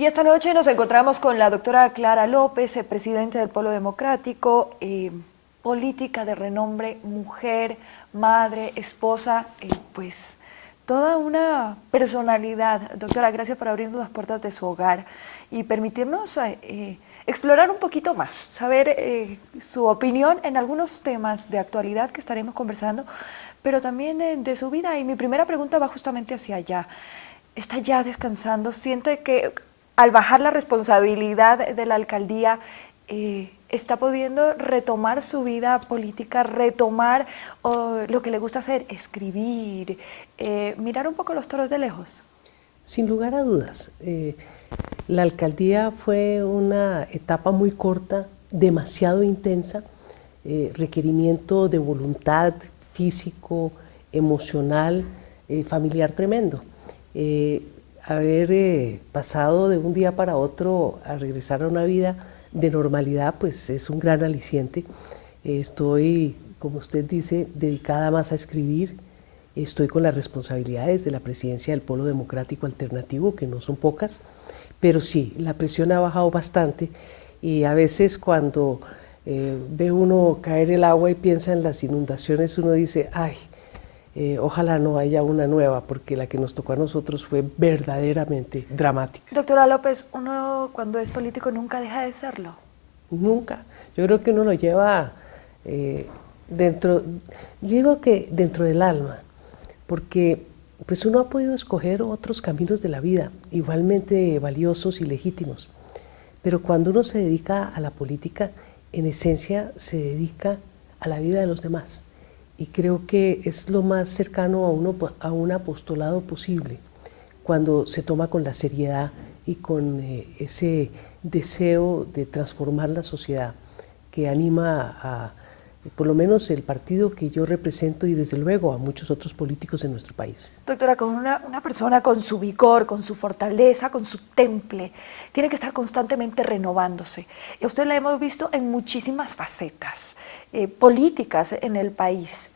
Y esta noche nos encontramos con la doctora Clara López, presidenta del Polo Democrático, política de renombre, mujer, madre, esposa, pues toda una personalidad. Doctora, gracias por abrirnos las puertas de su hogar y permitirnos explorar un poquito más, saber su opinión en algunos temas de actualidad que estaremos conversando, pero también de su vida. Y mi primera pregunta va justamente hacia allá. ¿Está ya descansando? ¿Siente que al bajar la responsabilidad de la alcaldía está pudiendo retomar su vida política, retomar lo que le gusta hacer, escribir, mirar un poco los toros de lejos? Sin lugar a dudas, la alcaldía fue una etapa muy corta, demasiado intensa, requerimiento de voluntad físico, emocional, familiar tremendo. Haber pasado de un día para otro a regresar a una vida de normalidad, pues es un gran aliciente. Estoy, como usted dice, dedicada más a escribir. Estoy con las responsabilidades de la presidencia del Polo Democrático Alternativo, que no son pocas, pero sí, la presión ha bajado bastante y a veces cuando ve uno caer el agua y piensa en las inundaciones, uno dice, ay, ojalá no haya una nueva, porque la que nos tocó a nosotros fue verdaderamente dramática. Doctora López, uno cuando es político nunca deja de serlo. Nunca. Yo creo que uno lo lleva dentro, yo digo que dentro del alma, porque pues uno ha podido escoger otros caminos de la vida, igualmente valiosos y legítimos, pero cuando uno se dedica a la política, en esencia se dedica a la vida de los demás. Y creo que es lo más cercano a un apostolado posible, cuando se toma con la seriedad y con ese deseo de transformar la sociedad que anima a, por lo menos el partido que yo represento y desde luego a muchos otros políticos en nuestro país. Doctora, con una persona con su vigor, con su fortaleza, con su temple, tiene que estar constantemente renovándose. Y a usted la hemos visto en muchísimas facetas políticas en el país.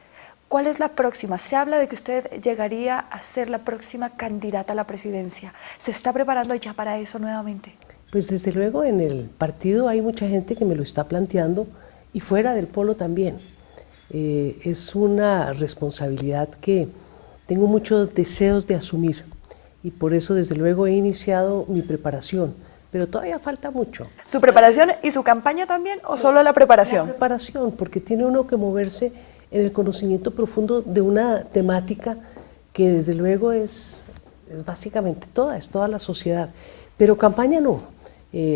¿Cuál es la próxima? Se habla de que usted llegaría a ser la próxima candidata a la presidencia. ¿Se está preparando ya para eso nuevamente? Pues desde luego en el partido hay mucha gente que me lo está planteando y fuera del polo también. Es una responsabilidad que tengo muchos deseos de asumir y por eso desde luego he iniciado mi preparación, pero todavía falta mucho. ¿Su preparación y su campaña también o solo la preparación? La preparación, porque tiene uno que moverse en el conocimiento profundo de una temática que desde luego es básicamente toda, es toda la sociedad, pero campaña no.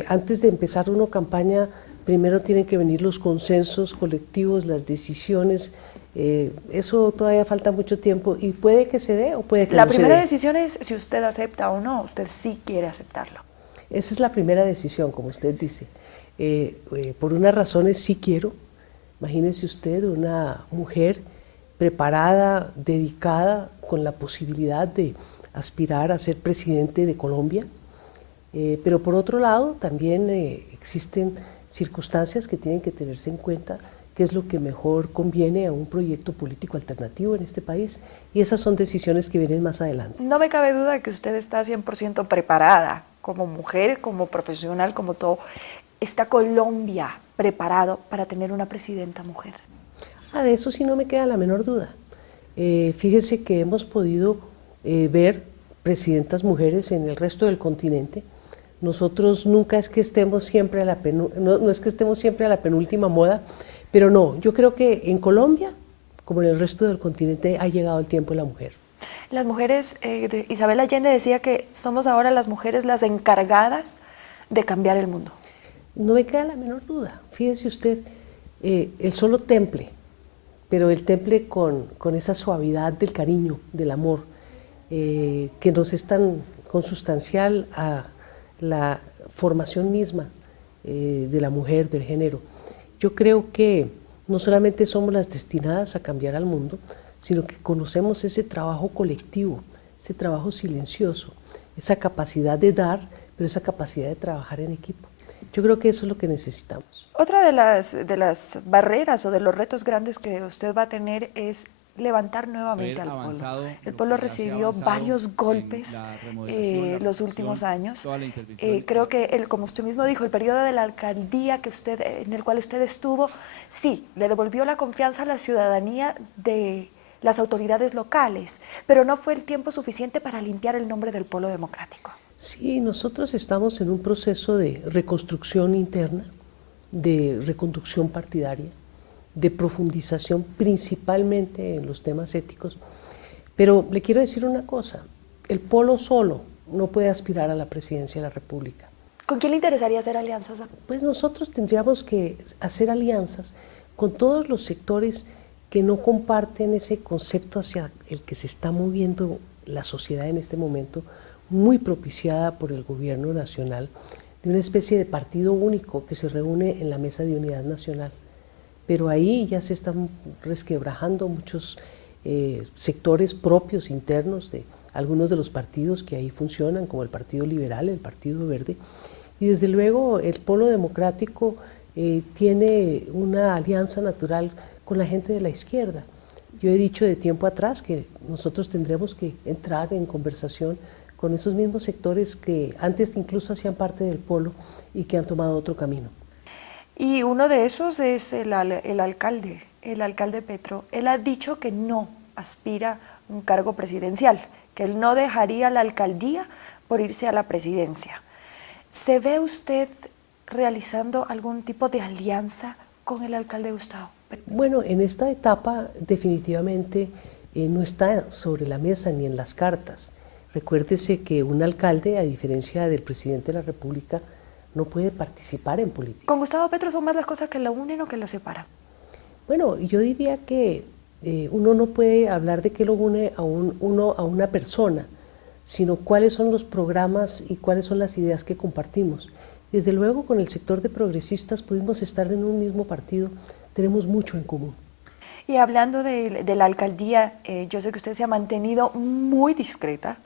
Antes de empezar una campaña, primero tienen que venir los consensos colectivos, las decisiones, eso todavía falta mucho tiempo y puede que se dé o puede que no se dé. La primera decisión es si usted acepta o no, usted sí quiere aceptarlo. Esa es la primera decisión, como usted dice. Por unas razones sí quiero. Imagínese usted una mujer preparada, dedicada, con la posibilidad de aspirar a ser presidente de Colombia, pero por otro lado también existen circunstancias que tienen que tenerse en cuenta, qué es lo que mejor conviene a un proyecto político alternativo en este país, y esas son decisiones que vienen más adelante. No me cabe duda que usted está 100% preparada como mujer, como profesional, como todo. ¿Está Colombia preparado para tener una presidenta mujer? De eso sí no me queda la menor duda. Fíjese que hemos podido ver presidentas mujeres en el resto del continente. Nosotros nunca es que estemos siempre a la no es que estemos siempre a la penúltima moda, pero no, yo creo que en Colombia, como en el resto del continente, ha llegado el tiempo de la mujer. Las mujeres, Isabel Allende decía que somos ahora las mujeres las encargadas de cambiar el mundo. No me queda la menor duda. Fíjese usted, el solo temple, pero el temple con esa suavidad del cariño, del amor, que nos es tan consustancial a la formación misma de la mujer, del género. Yo creo que no solamente somos las destinadas a cambiar al mundo, sino que conocemos ese trabajo colectivo, ese trabajo silencioso, esa capacidad de dar, pero esa capacidad de trabajar en equipo. Yo creo que eso es lo que necesitamos. Otra de las barreras o de los retos grandes que usted va a tener es levantar nuevamente al pueblo. El pueblo recibió varios golpes los últimos años. Creo que, como usted mismo dijo, el periodo de la alcaldía en el cual usted estuvo, sí, le devolvió la confianza a la ciudadanía de las autoridades locales, pero no fue el tiempo suficiente para limpiar el nombre del Polo Democrático. Sí, nosotros estamos en un proceso de reconstrucción interna, de reconducción partidaria, de profundización principalmente en los temas éticos, pero le quiero decir una cosa, el Polo solo no puede aspirar a la presidencia de la República. ¿Con quién le interesaría hacer alianzas? Pues nosotros tendríamos que hacer alianzas con todos los sectores que no comparten ese concepto hacia el que se está moviendo la sociedad en este momento, muy propiciada por el gobierno nacional, de una especie de partido único que se reúne en la Mesa de Unidad Nacional. Pero ahí ya se están resquebrajando muchos sectores propios, internos, de algunos de los partidos que ahí funcionan, como el Partido Liberal, el Partido Verde, y desde luego el Polo Democrático tiene una alianza natural con la gente de la izquierda. Yo he dicho de tiempo atrás que nosotros tendremos que entrar en conversación con esos mismos sectores que antes incluso hacían parte del Polo y que han tomado otro camino. Y uno de esos es el alcalde Petro. Él ha dicho que no aspira a un cargo presidencial, que él no dejaría la alcaldía por irse a la presidencia. ¿Se ve usted realizando algún tipo de alianza con el alcalde Gustavo Petro? Bueno, en esta etapa definitivamente no está sobre la mesa ni en las cartas. Recuérdese que un alcalde, a diferencia del presidente de la República, no puede participar en política. ¿Con Gustavo Petro son más las cosas que lo unen o que lo separan? Bueno, yo diría que uno no puede hablar de qué lo une a una persona, sino cuáles son los programas y cuáles son las ideas que compartimos. Desde luego, con el sector de progresistas pudimos estar en un mismo partido, tenemos mucho en común. Y hablando de la alcaldía, yo sé que usted se ha mantenido muy discreta.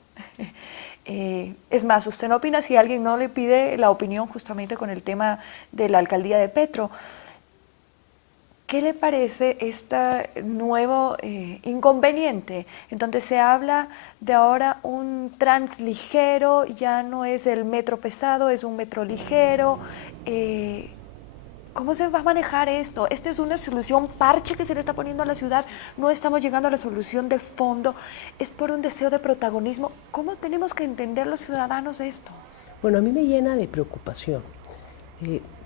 Es más, usted no opina si alguien no le pide la opinión justamente con el tema de la alcaldía de Petro. ¿Qué le parece este nuevo inconveniente? Entonces se habla de ahora un transligero, ya no es el metro pesado, es un metro ligero. ¿Cómo se va a manejar esto? ¿Esta es una solución parche que se le está poniendo a la ciudad? No estamos llegando a la solución de fondo. ¿Es por un deseo de protagonismo? ¿Cómo tenemos que entender los ciudadanos esto? Bueno, a mí me llena de preocupación.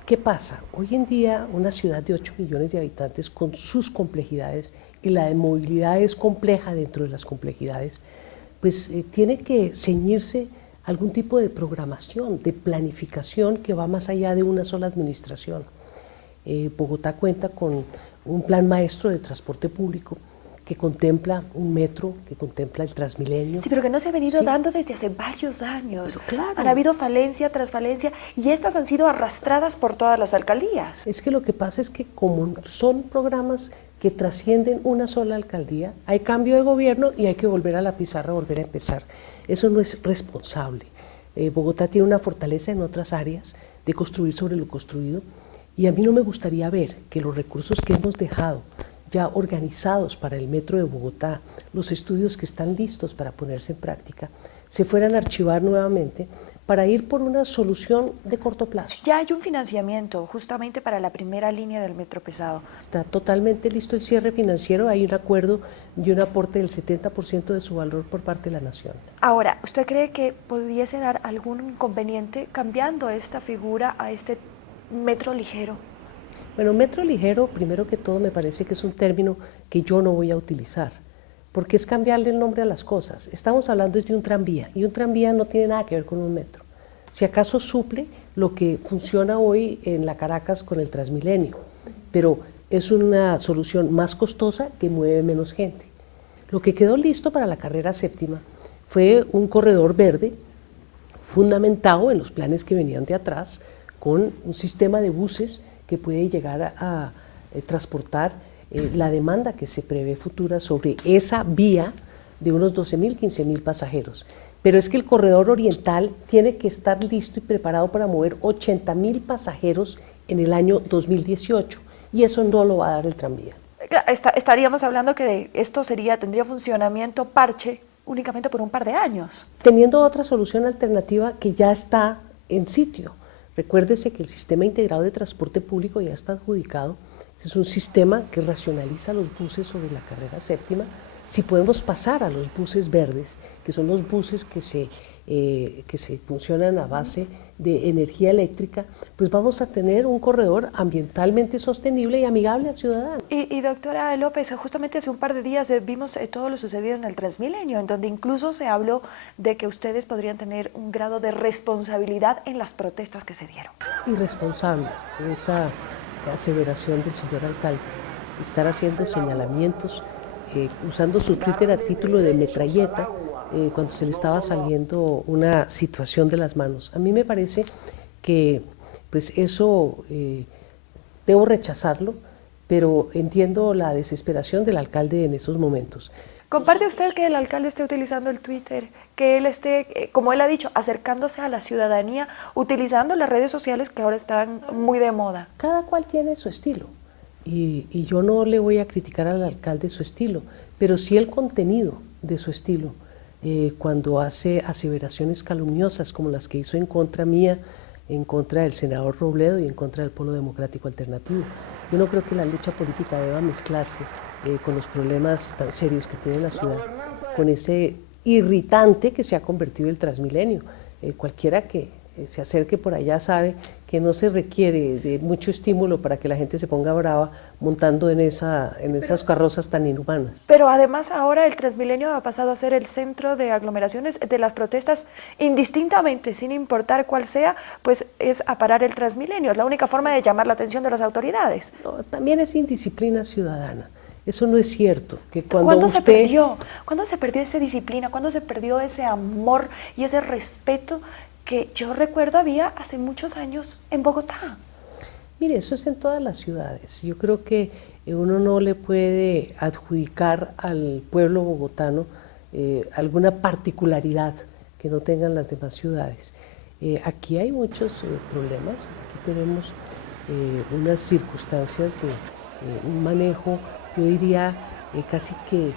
¿Qué pasa? Hoy en día una ciudad de 8 millones de habitantes con sus complejidades, y la de movilidad es compleja dentro de las complejidades, pues tiene que ceñirse a algún tipo de programación, de planificación que va más allá de una sola administración. Bogotá cuenta con un plan maestro de transporte público que contempla un metro, que contempla el Transmilenio. Sí, pero que no se ha venido dando desde hace varios años. Pero claro. Han habido falencia tras falencia y estas han sido arrastradas por todas las alcaldías. Es que lo que pasa es que como son programas que trascienden una sola alcaldía, hay cambio de gobierno y hay que volver a la pizarra, volver a empezar. Eso no es responsable. Bogotá tiene una fortaleza en otras áreas de construir sobre lo construido. Y a mí no me gustaría ver que los recursos que hemos dejado ya organizados para el metro de Bogotá, los estudios que están listos para ponerse en práctica, se fueran a archivar nuevamente para ir por una solución de corto plazo. Ya hay un financiamiento justamente para la primera línea del metro pesado. Está totalmente listo el cierre financiero, hay un acuerdo de un aporte del 70% de su valor por parte de la Nación. Ahora, ¿usted cree que pudiese dar algún inconveniente cambiando esta figura a este metro ligero? Bueno, metro ligero, primero que todo, me parece que es un término que yo no voy a utilizar, porque es cambiarle el nombre a las cosas. Estamos hablando de un tranvía, y un tranvía no tiene nada que ver con un metro. Si acaso suple lo que funciona hoy en la Caracas con el Transmilenio, pero es una solución más costosa que mueve menos gente. Lo que quedó listo para la carrera séptima fue un corredor verde fundamentado en los planes que venían de atrás, con un sistema de buses que puede llegar a transportar la demanda que se prevé futura sobre esa vía de unos 12.000, 15.000 pasajeros. Pero es que el corredor oriental tiene que estar listo y preparado para mover 80.000 pasajeros en el año 2018 y eso no lo va a dar el tranvía. Estaríamos hablando que esto tendría funcionamiento parche únicamente por un par de años. Teniendo otra solución alternativa que ya está en sitio. Recuérdese que el sistema integrado de transporte público ya está adjudicado. Es un sistema que racionaliza los buses sobre la carrera séptima. Si podemos pasar a los buses verdes, que son los buses que se funcionan a base de energía eléctrica, pues vamos a tener un corredor ambientalmente sostenible y amigable al ciudadano. Y doctora López, justamente hace un par de días vimos todo lo sucedido en el Transmilenio, en donde incluso se habló de que ustedes podrían tener un grado de responsabilidad en las protestas que se dieron. Irresponsable esa aseveración del señor alcalde, estar haciendo señalamientos, usando su Twitter a título de metralleta, cuando se le estaba saliendo una situación de las manos. A mí me parece que pues eso debo rechazarlo, pero entiendo la desesperación del alcalde en esos momentos. ¿Comparte usted que el alcalde esté utilizando el Twitter, que él esté, como él ha dicho, acercándose a la ciudadanía, utilizando las redes sociales que ahora están muy de moda? Cada cual tiene su estilo y yo no le voy a criticar al alcalde su estilo, pero sí el contenido de su estilo. Cuando hace aseveraciones calumniosas como las que hizo en contra mía, en contra del senador Robledo y en contra del Polo Democrático Alternativo. Yo no creo que la lucha política deba mezclarse con los problemas tan serios que tiene la ciudad, con ese irritante que se ha convertido el Transmilenio. Cualquiera que se acerque por allá sabe que no se requiere de mucho estímulo para que la gente se ponga brava montando en esas carrozas tan inhumanas. Pero además ahora el Transmilenio ha pasado a ser el centro de aglomeraciones de las protestas indistintamente, sin importar cuál sea, pues es a parar el Transmilenio. Es la única forma de llamar la atención de las autoridades. No, también es indisciplina ciudadana. Eso no es cierto. Que ¿Cuándo se perdió? ¿Cuándo se perdió esa disciplina? ¿Cuándo se perdió ese amor y ese respeto que yo recuerdo había hace muchos años en Bogotá? Mire, eso es en todas las ciudades. Yo creo que uno no le puede adjudicar al pueblo bogotano alguna particularidad que no tengan las demás ciudades. Aquí hay muchos problemas, aquí tenemos unas circunstancias de un manejo, yo diría, casi que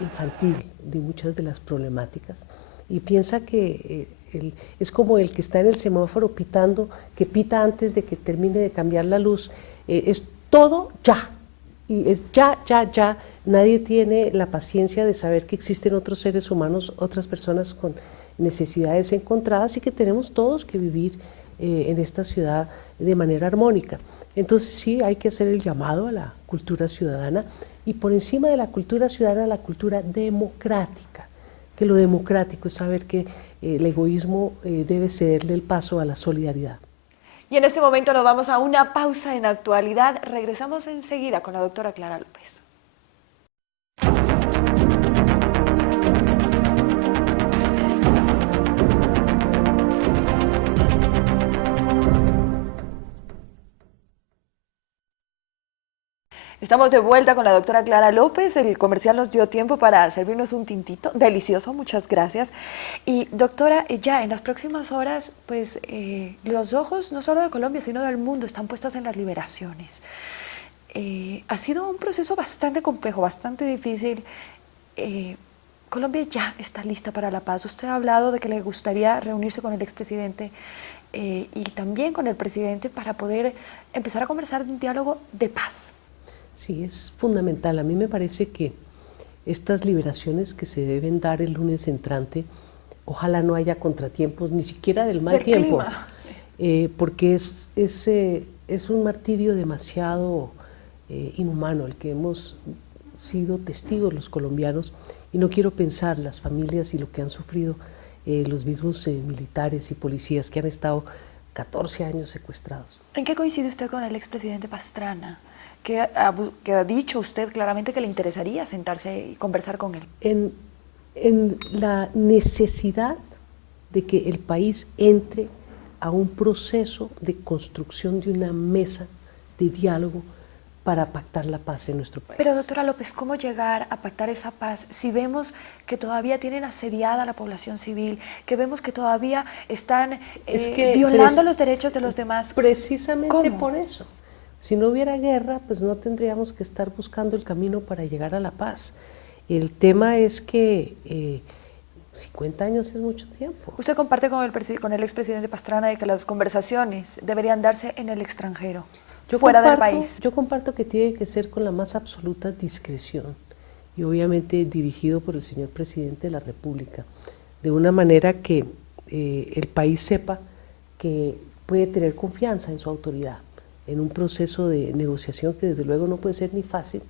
infantil de muchas de las problemáticas. Y piensa que es como el que está en el semáforo pitando, que pita antes de que termine de cambiar la luz. Es todo ya, y es ya. Nadie tiene la paciencia de saber que existen otros seres humanos, otras personas con necesidades encontradas y que tenemos todos que vivir en esta ciudad de manera armónica. Entonces sí, hay que hacer el llamado a la cultura ciudadana y por encima de la cultura ciudadana, la cultura democrática, que lo democrático es saber que el egoísmo debe cederle el paso a la solidaridad. Y en este momento nos vamos a una pausa en Actualidad. Regresamos enseguida con la doctora Clara López. Estamos de vuelta con la doctora Clara López. El comercial nos dio tiempo para servirnos un tintito delicioso, muchas gracias. Y doctora, ya en las próximas horas, pues los ojos no solo de Colombia, sino del mundo están puestos en las liberaciones. Ha sido un proceso bastante complejo, bastante difícil. Colombia ya está lista para la paz. Usted ha hablado de que le gustaría reunirse con el expresidente y también con el presidente para poder empezar a conversar de un diálogo de paz. Sí, es fundamental. A mí me parece que estas liberaciones que se deben dar el lunes entrante, ojalá no haya contratiempos, ni siquiera del mal tiempo, clima, sí. Porque es un martirio demasiado inhumano el que hemos sido testigos los colombianos, y no quiero pensar las familias y lo que han sufrido los mismos militares y policías que han estado 14 años secuestrados. ¿En qué coincide usted con el expresidente Pastrana? Que ha dicho usted claramente que le interesaría sentarse y conversar con él. En la necesidad de que el país entre a un proceso de construcción de una mesa de diálogo para pactar la paz en nuestro país. Pero doctora López, ¿cómo llegar a pactar esa paz si vemos que todavía tienen asediada la población civil, que vemos que todavía están violando los derechos de los demás? Precisamente ¿Cómo? por eso. Si no hubiera guerra, pues no tendríamos que estar buscando el camino para llegar a la paz. El tema es que 50 años es mucho tiempo. ¿Usted comparte con el expresidente Pastrana de que las conversaciones deberían darse en el extranjero, fuera del país? Yo comparto que tiene que ser con la más absoluta discreción y obviamente dirigido por el señor presidente de la República, de una manera que el país sepa que puede tener confianza en su autoridad, en un proceso de negociación que desde luego no puede ser ni fácil,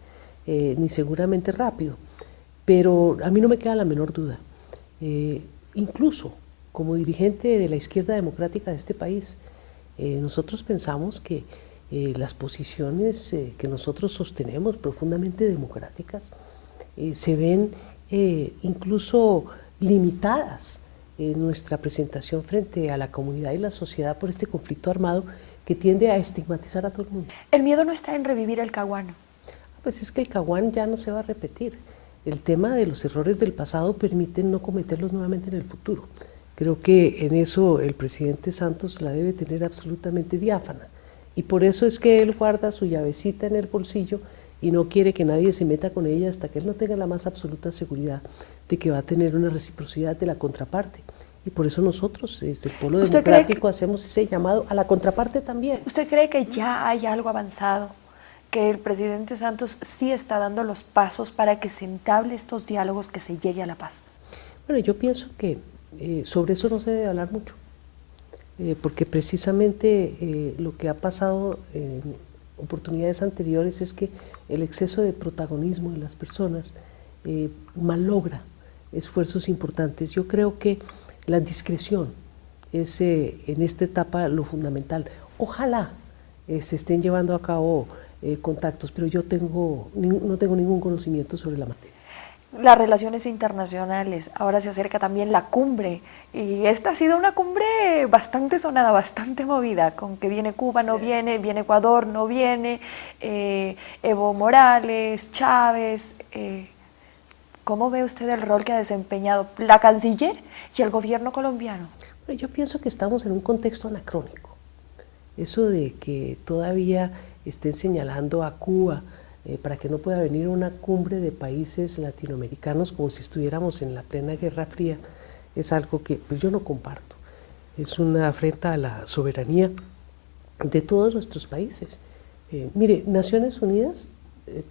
ni seguramente rápido, pero a mí no me queda la menor duda. Incluso como dirigente de la izquierda democrática de este país, nosotros pensamos que las posiciones que nosotros sostenemos, profundamente democráticas, se ven incluso limitadas en nuestra presentación frente a la comunidad y la sociedad por este conflicto armado que tiende a estigmatizar a todo el mundo. ¿El miedo no está en revivir el Caguán? Pues es que el Caguán ya no se va a repetir. El tema de los errores del pasado permiten no cometerlos nuevamente en el futuro. Creo que en eso el presidente Santos la debe tener absolutamente diáfana. Y por eso es que él guarda su llavecita en el bolsillo y no quiere que nadie se meta con ella hasta que él no tenga la más absoluta seguridad de que va a tener una reciprocidad de la contraparte. Y por eso nosotros, desde el Polo Democrático, hacemos ese llamado a la contraparte también. ¿Usted cree que ya hay algo avanzado? ¿Que el presidente Santos sí está dando los pasos para que se entable estos diálogos, que se llegue a la paz? Bueno, yo pienso que sobre eso no se debe hablar mucho, porque precisamente lo que ha pasado en oportunidades anteriores es que el exceso de protagonismo de las personas malogra esfuerzos importantes. Yo creo que la discreción es en esta etapa lo fundamental. Ojalá se estén llevando a cabo contactos, pero yo no tengo ningún conocimiento sobre la materia. Las relaciones internacionales, ahora se acerca también la cumbre, y esta ha sido una cumbre bastante sonada, bastante movida, con que viene Cuba, no viene, viene Ecuador, no viene, Evo Morales, Chávez. ¿Cómo ve usted el rol que ha desempeñado la canciller y el gobierno colombiano? Bueno, yo pienso que estamos en un contexto anacrónico. Eso de que todavía estén señalando a Cuba para que no pueda venir una cumbre de países latinoamericanos como si estuviéramos en la plena Guerra Fría, es algo que pues, yo no comparto. Es una afrenta a la soberanía de todos nuestros países. Mire, Naciones Unidas,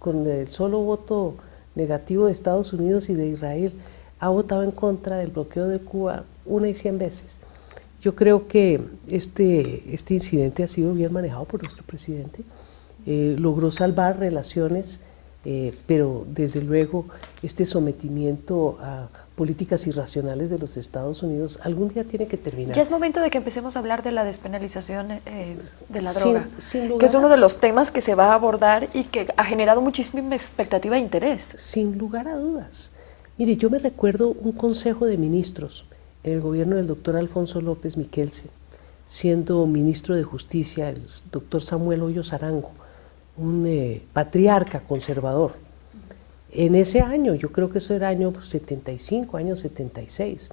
con el solo voto negativo de Estados Unidos y de Israel, ha votado en contra del bloqueo de Cuba 1 y 100 veces. Yo creo que este incidente ha sido bien manejado por nuestro presidente, logró salvar relaciones, pero desde luego este sometimiento a políticas irracionales de los Estados Unidos algún día tiene que terminar. Ya es momento de que empecemos a hablar de la despenalización de la droga, sin lugar, que es uno de los temas que se va a abordar y que ha generado muchísima expectativa e interés. Sin lugar a dudas. Mire, yo me recuerdo un consejo de ministros en el gobierno del doctor Alfonso López Miquelsen, siendo ministro de Justicia, el doctor Samuel Hoyos Arango, un patriarca conservador. En ese año, yo creo que eso era año 75, año 76,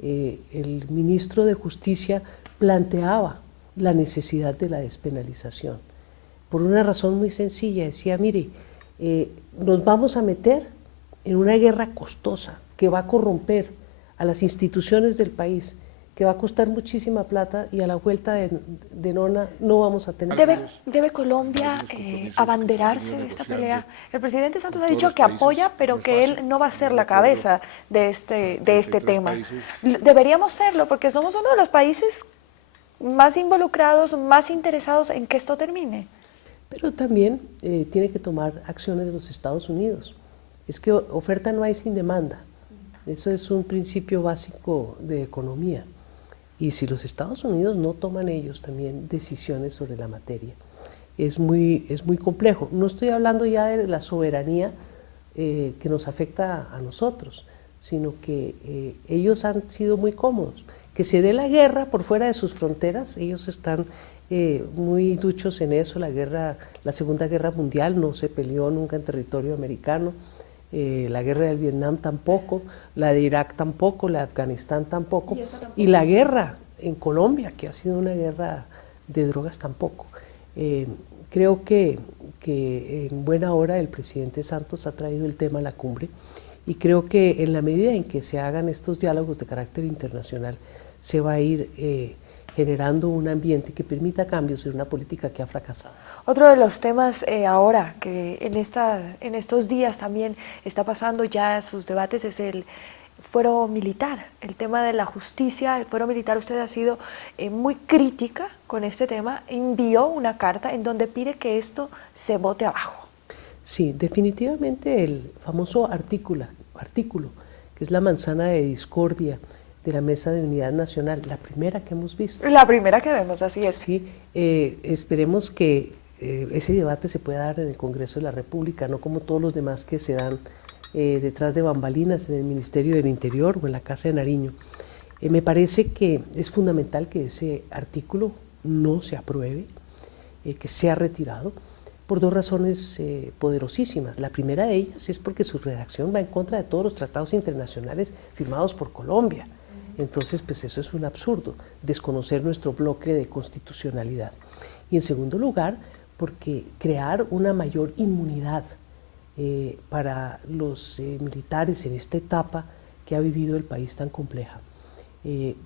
el ministro de Justicia planteaba la necesidad de la despenalización, por una razón muy sencilla. Decía, mire, nos vamos a meter en una guerra costosa que va a corromper a las instituciones del país, que va a costar muchísima plata y a la vuelta de nona no vamos a tener. ¿Debe Colombia abanderarse de esta pelea? El presidente Santos ha dicho que apoya, pero que él no va a ser la cabeza de este tema. Deberíamos serlo, porque somos uno de los países más involucrados, más interesados en que esto termine. Pero también tiene que tomar acciones de los Estados Unidos. Es que oferta no hay sin demanda. Eso es un principio básico de economía. Y si los Estados Unidos no toman ellos también decisiones sobre la materia, es muy complejo. No estoy hablando ya de la soberanía que nos afecta a nosotros, sino que ellos han sido muy cómodos. Que se dé la guerra por fuera de sus fronteras, ellos están muy duchos en eso. La Segunda Guerra Mundial no se peleó nunca en territorio americano. La guerra del Vietnam tampoco, la de Irak tampoco, la de Afganistán tampoco, y la guerra en Colombia, que ha sido una guerra de drogas, tampoco. Que Creo que en buena hora el presidente Santos ha traído el tema a la cumbre y creo que en la medida en que se hagan estos diálogos de carácter internacional se va a ir generando un ambiente que permita cambios en una política que ha fracasado. Otro de los temas ahora que en estos días también está pasando ya sus debates es el fuero militar, el tema de la justicia. El fuero militar, usted ha sido muy crítica con este tema, envió una carta en donde pide que esto se vote abajo. Sí, definitivamente el famoso artículo, que es la manzana de discordia de la Mesa de Unidad Nacional, la primera que hemos visto. La primera que vemos, así es. Sí, esperemos que ese debate se pueda dar en el Congreso de la República, no como todos los demás que se dan detrás de bambalinas en el Ministerio del Interior o en la Casa de Nariño. Me parece que es fundamental que ese artículo no se apruebe, que sea retirado, por dos razones poderosísimas. La primera de ellas es porque su redacción va en contra de todos los tratados internacionales firmados por Colombia. Entonces, pues eso es un absurdo, desconocer nuestro bloque de constitucionalidad. Y en segundo lugar, porque crear una mayor inmunidad para los militares en esta etapa que ha vivido el país tan compleja,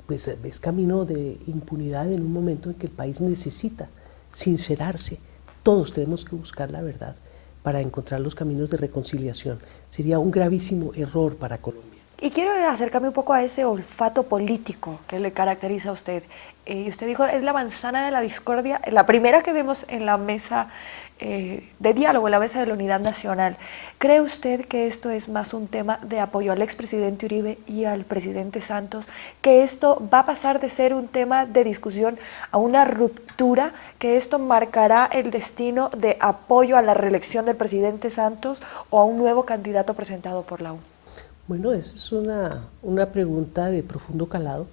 pues es camino de impunidad en un momento en que el país necesita sincerarse. Todos tenemos que buscar la verdad para encontrar los caminos de reconciliación. Sería un gravísimo error para Colombia. Y quiero acercarme un poco a ese olfato político que le caracteriza a usted. Usted dijo, es la manzana de la discordia, la primera que vemos en la mesa de diálogo, en la mesa de la Unidad Nacional. ¿Cree usted que esto es más un tema de apoyo al expresidente Uribe y al presidente Santos, que esto va a pasar de ser un tema de discusión a una ruptura, que esto marcará el destino de apoyo a la reelección del presidente Santos o a un nuevo candidato presentado por la U? Bueno, esa es una pregunta de profundo calado.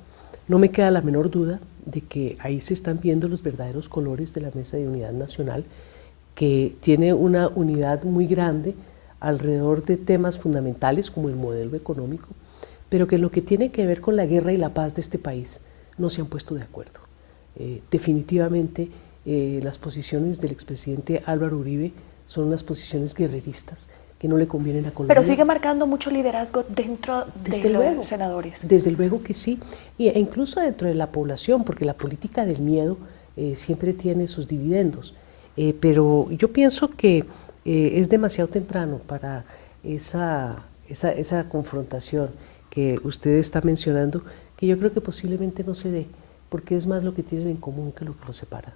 No me queda la menor duda de que ahí se están viendo los verdaderos colores de la Mesa de Unidad Nacional, que tiene una unidad muy grande alrededor de temas fundamentales como el modelo económico, pero que en lo que tiene que ver con la guerra y la paz de este país no se han puesto de acuerdo. Definitivamente las posiciones del expresidente Álvaro Uribe son unas posiciones guerreristas que no le convienen a Colombia. Pero sigue marcando mucho liderazgo dentro de los senadores. Desde luego que sí, e incluso dentro de la población, porque la política del miedo siempre tiene sus dividendos. Pero yo pienso que es demasiado temprano para esa confrontación que usted está mencionando, que yo creo que posiblemente no se dé, porque es más lo que tienen en común que lo que los separa.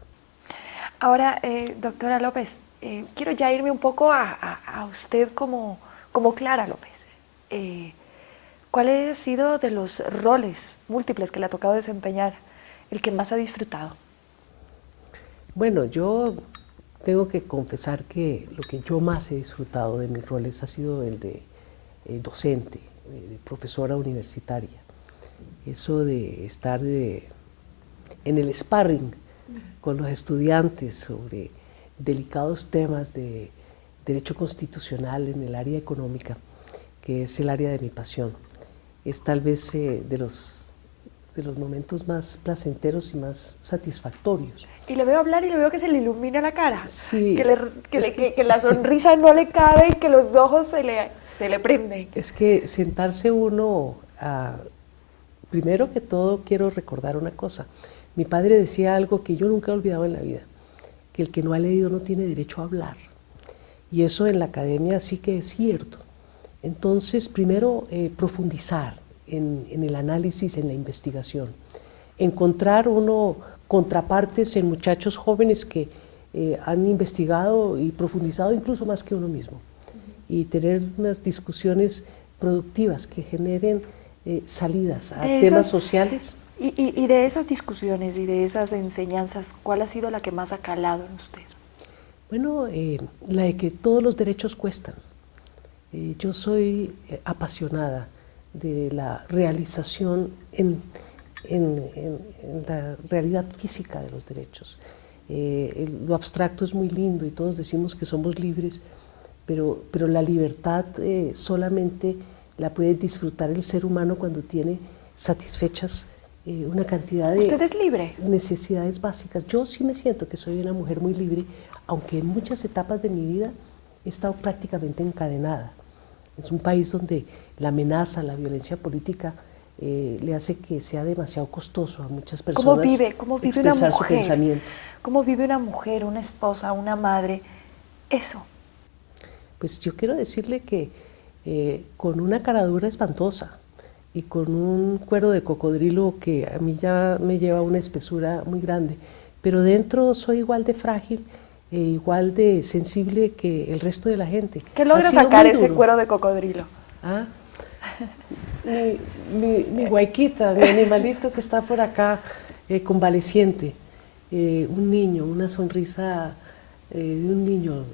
Ahora, doctora López, quiero ya irme un poco a usted como Clara López. ¿Cuál ha sido de los roles múltiples que le ha tocado desempeñar el que más ha disfrutado? Bueno, yo tengo que confesar que lo que yo más he disfrutado de mis roles ha sido el de docente, de profesora universitaria. Eso de estar en el sparring con los estudiantes sobre delicados temas de derecho constitucional en el área económica, que es el área de mi pasión. Es tal vez de los momentos más placenteros y más satisfactorios. Y le veo hablar y le veo que se le ilumina la cara, Sí, que la sonrisa no le cabe y que los ojos se le prenden. Es que sentarse uno primero que todo quiero recordar una cosa. Mi padre decía algo que yo nunca he olvidado en la vida, que el que no ha leído no tiene derecho a hablar. Y eso en la academia sí que es cierto. Entonces, primero profundizar en el análisis, en la investigación. Encontrar uno contrapartes en muchachos jóvenes que han investigado y profundizado incluso más que uno mismo. Y tener unas discusiones productivas que generen salidas a temas sociales. Y de esas discusiones y de esas enseñanzas, ¿cuál ha sido la que más ha calado en usted? Bueno, la de que todos los derechos cuestan. Yo soy apasionada de la realización en la realidad física de los derechos. Lo abstracto es muy lindo y todos decimos que somos libres, pero la libertad solamente la puede disfrutar el ser humano cuando tiene satisfechas una cantidad de ¿Usted es libre? necesidades básicas. Yo sí me siento que soy una mujer muy libre, aunque en muchas etapas de mi vida he estado prácticamente encadenada. Es un país donde la amenaza, la violencia política le hace que sea demasiado costoso a muchas personas ¿Cómo vive una expresar su mujer? pensamiento. ¿Cómo vive una mujer, una esposa, una madre? Eso. Pues yo quiero decirle que con una caradura espantosa y con un cuero de cocodrilo que a mí ya me lleva a una espesura muy grande, pero dentro soy igual de frágil e igual de sensible que el resto de la gente. ¿Qué logra sacar ese cuero de cocodrilo? ¿Ah? Mi guayquita, mi animalito que está por acá, convaleciente, un niño, una sonrisa de un niño,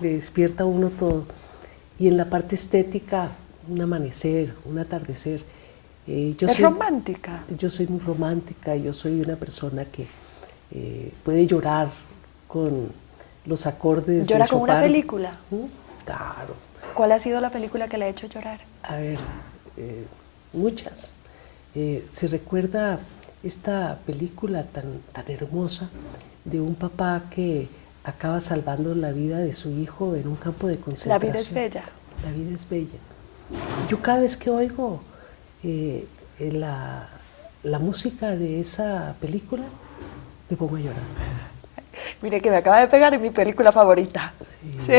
le despierta a uno todo. Y en la parte estética, un amanecer, un atardecer. ¿Es romántica? Yo soy muy romántica, yo soy una persona que puede llorar con los acordes ¿Llora de con Chopin. una película? Claro. ¿Cuál ha sido la película que le ha hecho llorar? A ver, muchas. Se recuerda esta película tan hermosa de un papá que acaba salvando la vida de su hijo en un campo de concentración. La vida es bella. La vida es bella. Yo cada vez que oigo la música de esa película, me pongo a llorar. Mire que me acaba de pegar en mi película favorita. Sí, Sí.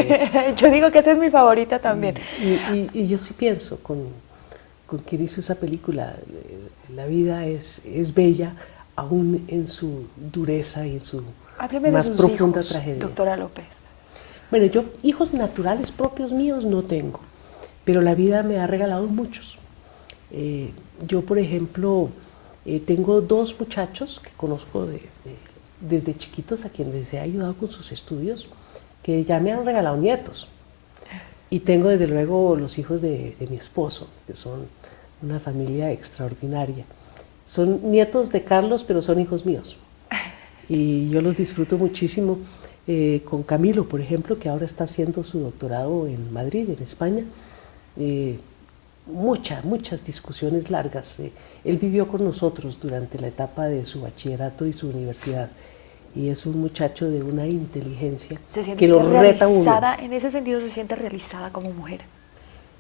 Yo digo que esa es mi favorita también. Y yo sí pienso con quien hizo esa película, la vida es bella, aún en su dureza y en su Hábleme más de sus profunda hijos, tragedia. doctora López. Bueno, yo hijos naturales propios míos no tengo, pero la vida me ha regalado muchos. Yo, por ejemplo, tengo dos muchachos que conozco desde chiquitos a quienes les he ayudado con sus estudios, que ya me han regalado nietos. Y tengo desde luego los hijos de mi esposo, que son una familia extraordinaria. Son nietos de Carlos, pero son hijos míos. Y yo los disfruto muchísimo. Con Camilo, por ejemplo, que ahora está haciendo su doctorado en Madrid, en España. Muchas discusiones largas. Él vivió con nosotros durante la etapa de su bachillerato y su universidad. Y es un muchacho de una inteligencia que lo reta uno. En ese sentido, ¿se siente realizada como mujer?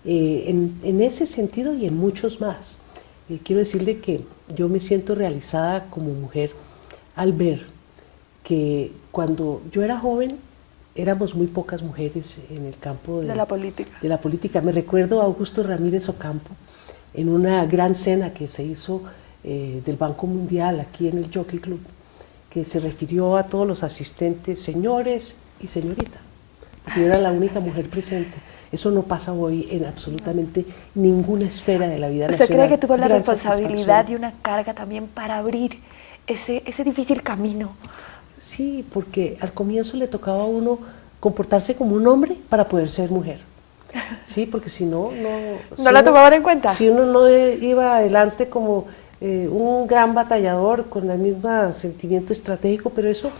En ese sentido y en muchos más. Quiero decirle que yo me siento realizada como mujer al ver que cuando yo era joven éramos muy pocas mujeres en el campo de la política. Me recuerdo a Augusto Ramírez Ocampo en una gran cena que se hizo del Banco Mundial aquí en el Jockey Club, que se refirió a todos los asistentes, señores y señorita, porque yo era la única mujer presente. Eso no pasa hoy en absolutamente ninguna esfera de la vida nacional. ¿Usted cree que tuvo la responsabilidad y una carga también para abrir ese difícil camino? Sí, porque al comienzo le tocaba a uno comportarse como un hombre para poder ser mujer. Sí, porque si no... ¿No la tomaban en cuenta? Si uno no iba adelante como un gran batallador con el mismo sentimiento estratégico, pero eso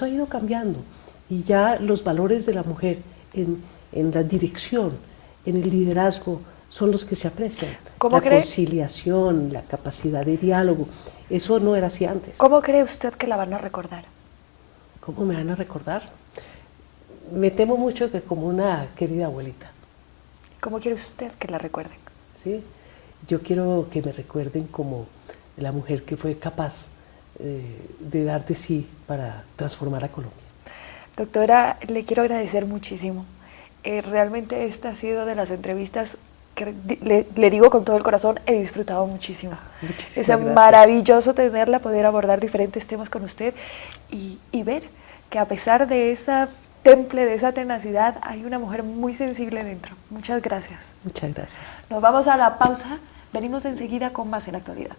ha ido cambiando. Y ya los valores de la mujer en la dirección, en el liderazgo, son los que se aprecian. La conciliación, la capacidad de diálogo, eso no era así antes. ¿Cómo cree usted que la van a recordar? ¿Cómo me van a recordar? Me temo mucho que como una querida abuelita. ¿Cómo quiere usted que la recuerden? ¿Sí? Yo quiero que me recuerden como la mujer que fue capaz de dar de sí para transformar a Colombia. Doctora, le quiero agradecer muchísimo. Realmente esta ha sido de las entrevistas que le digo con todo el corazón, he disfrutado muchísimo. Es maravilloso tenerla, poder abordar diferentes temas con usted y ver que a pesar de esa temple, de esa tenacidad, hay una mujer muy sensible dentro. Muchas gracias. Muchas gracias. Nos vamos a la pausa, venimos enseguida con más en la actualidad.